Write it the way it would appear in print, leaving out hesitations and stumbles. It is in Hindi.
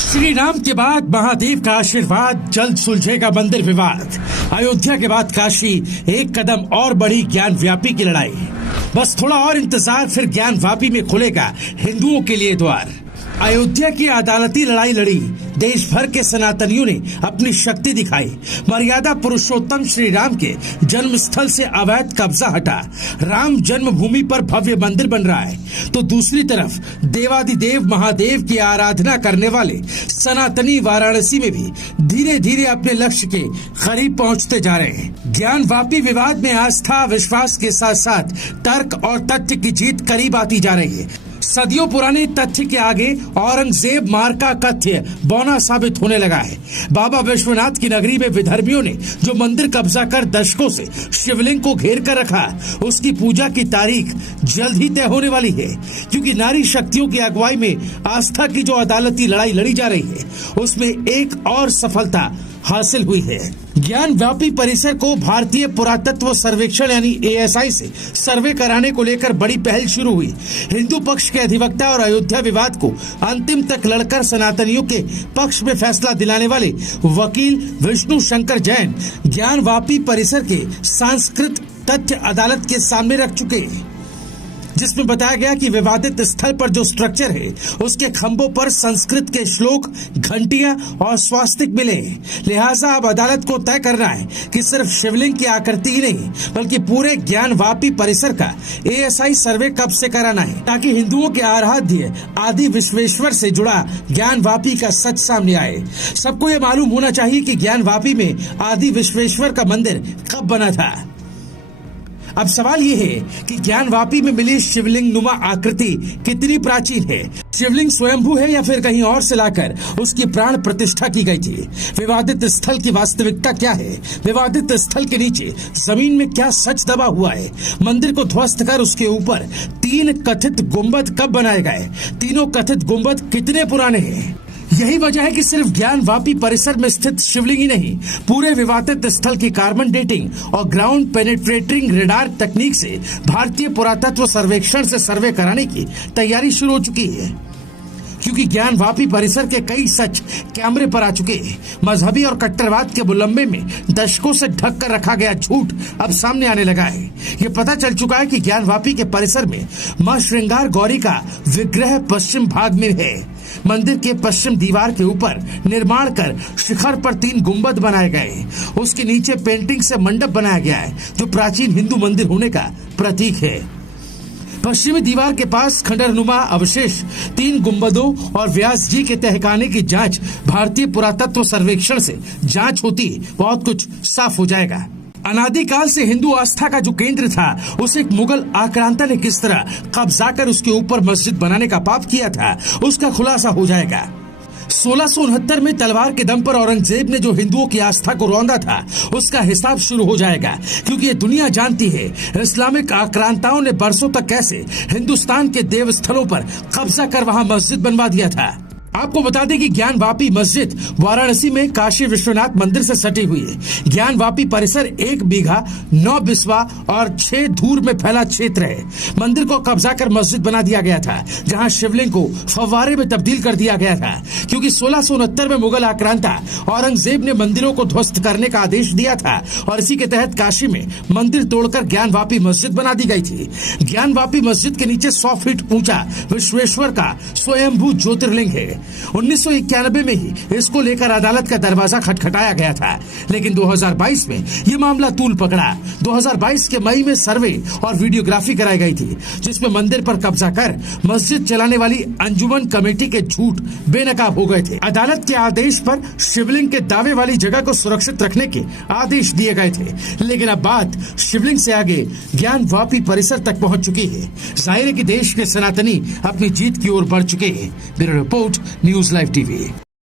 श्री राम के बाद महादेव का आशीर्वाद, जल्द सुलझेगा मंदिर विवाद। अयोध्या के बाद काशी, एक कदम और बढ़ी ज्ञान व्यापी की लड़ाई। बस थोड़ा और इंतजार, फिर ज्ञान वापी में खुलेगा हिंदुओं के लिए द्वार। अयोध्या की अदालती लड़ाई लड़ी, देश भर के सनातनियों ने अपनी शक्ति दिखाई। मर्यादा पुरुषोत्तम श्री राम के जन्म स्थल से अवैध कब्जा हटा, राम जन्मभूमि पर भव्य मंदिर बन रहा है। तो दूसरी तरफ देवादिदेव महादेव की आराधना करने वाले सनातनी वाराणसी में भी धीरे धीरे अपने लक्ष्य के करीब पहुंचते जा रहे हैं। ज्ञान वापी विवाद में आस्था विश्वास के साथ साथ तर्क और तथ्य की जीत करीब आती जा रही है। सदियों पुराने तथ्य के आगे औरंगजेब मार का कथ्य बौना साबित होने लगा है। बाबा विश्वनाथ की नगरी में विधर्मियों ने जो मंदिर कब्जा कर दशकों से शिवलिंग को घेर कर रखा, उसकी पूजा की तारीख जल्द ही तय होने वाली है। क्योंकि नारी शक्तियों की अगुवाई में आस्था की जो अदालती लड़ाई लड़ी जा रही है, उसमें एक और सफलता हासिल हुई है। ज्ञान व्यापी परिसर को भारतीय पुरातत्व सर्वेक्षण यानी ASI से सर्वे कराने को लेकर बड़ी पहल शुरू हुई। हिंदू पक्ष के अधिवक्ता और अयोध्या विवाद को अंतिम तक लड़कर सनातनियों के पक्ष में फैसला दिलाने वाले वकील विष्णु शंकर जैन ज्ञान वापी परिसर के सांस्कृतिक तथ्य अदालत के सामने रख चुके हैं, जिसमें बताया गया कि विवादित स्थल पर जो स्ट्रक्चर है, उसके खंभों पर संस्कृत के श्लोक, घंटियां और स्वास्तिक मिले। लिहाजा अब अदालत को तय करना है कि सिर्फ शिवलिंग की आकृति ही नहीं, बल्कि पूरे ज्ञान वापी परिसर का ASI सर्वे कब से कराना है, ताकि हिंदुओं के आराध्य आदि विश्वेश्वर से जुड़ा ज्ञान वापी का सच सामने आए। सबको ये मालूम होना चाहिए कि ज्ञान वापी में आदि विश्वेश्वर का मंदिर कब बना था। अब सवाल ये है कि ज्ञान वापी में मिली शिवलिंग नुमा आकृति कितनी प्राचीन है। शिवलिंग स्वयंभू है या फिर कहीं और से लाकर उसकी प्राण प्रतिष्ठा की गई थी। विवादित स्थल की वास्तविकता क्या है, विवादित स्थल के नीचे जमीन में क्या सच दबा हुआ है। मंदिर को ध्वस्त कर उसके ऊपर 3 कथित गुंबद कब बनाए गए, तीनों कथित गुंबद कितने पुराने हैं। यही वजह है कि सिर्फ ज्ञान वापी परिसर में स्थित शिवलिंग ही नहीं, पूरे विवादित स्थल की कार्बन डेटिंग और ग्राउंड पेनिट्रेटिंग रेडार तकनीक से भारतीय पुरातत्व सर्वेक्षण से सर्वे कराने की तैयारी शुरू हो चुकी है। क्योंकि ज्ञान वापी परिसर के कई सच कैमरे पर आ चुके हैं। मजहबी और कट्टरवाद के मुलम्बे में दशकों से ढक कर रखा गया झूठ अब सामने आने लगा है। ये पता चल चुका है कि ज्ञान वापी के परिसर में मां श्रृंगार गौरी का विग्रह पश्चिम भाग में है। मंदिर के पश्चिम दीवार के ऊपर निर्माण कर शिखर पर 3 गुंबद बनाए गए। उसके नीचे पेंटिंग से मंडप बनाया गया है, जो प्राचीन हिंदू मंदिर होने का प्रतीक है। पश्चिमी दीवार के पास खंडरनुमा अवशेष, 3 गुंबदों और व्यास जी के तहखाने की जांच भारतीय पुरातत्व सर्वेक्षण से जांच होती, बहुत कुछ साफ हो जाएगा। अनादिकाल से हिंदू आस्था का जो केंद्र था, उसे एक मुगल आक्रांता ने किस तरह कब्जा कर उसके ऊपर मस्जिद बनाने का पाप किया था, उसका खुलासा हो जाएगा। 1669 में तलवार के दम पर औरंगजेब ने जो हिंदुओं की आस्था को रौंदा था, उसका हिसाब शुरू हो जाएगा। क्योंकि ये दुनिया जानती है इस्लामिक आक्रांताओं ने बरसों तक कैसे हिंदुस्तान के देव स्थलों पर कब्जा कर वहां मस्जिद बनवा दिया था। आपको बता दें कि ज्ञान वापी मस्जिद वाराणसी में काशी विश्वनाथ मंदिर से सटी हुई है। ज्ञान वापी परिसर 1 बीघा 9 बिस्वा और 6 धूर में फैला क्षेत्र है। मंदिर को कब्जा कर मस्जिद बना दिया गया था, जहां शिवलिंग को फव्वारे में तब्दील कर दिया गया था। क्योंकि 1669 में मुगल आक्रांता औरंगजेब ने मंदिरों को ध्वस्त करने का आदेश दिया था, और इसी के तहत काशी में मंदिर तोड़कर ज्ञान वापी मस्जिद बना दी गई थी। ज्ञान वापी मस्जिद के नीचे 100 फीट ऊंचा विश्वेश्वर का स्वयंभू ज्योतिर्लिंग है। 1991 में ही इसको लेकर अदालत का दरवाजा खटखटाया गया था, लेकिन 2022 में ये मामला तूल पकड़ा। 2022 के मई में सर्वे और वीडियोग्राफी कराई गई थी, जिसमें मंदिर पर कब्जा कर मस्जिद चलाने वाली अंजुमन कमेटी के झूठ बेनकाब हो गए थे। अदालत के आदेश पर शिवलिंग के दावे वाली जगह को सुरक्षित रखने के आदेश दिए गए थे, लेकिन अब बात शिवलिंग से आगे ज्ञान वापी परिसर तक पहुंच चुकी है। जाहिर है कि देश के सनातनी अपनी जीत की ओर बढ़ चुके हैं। Bureau report, news live TV.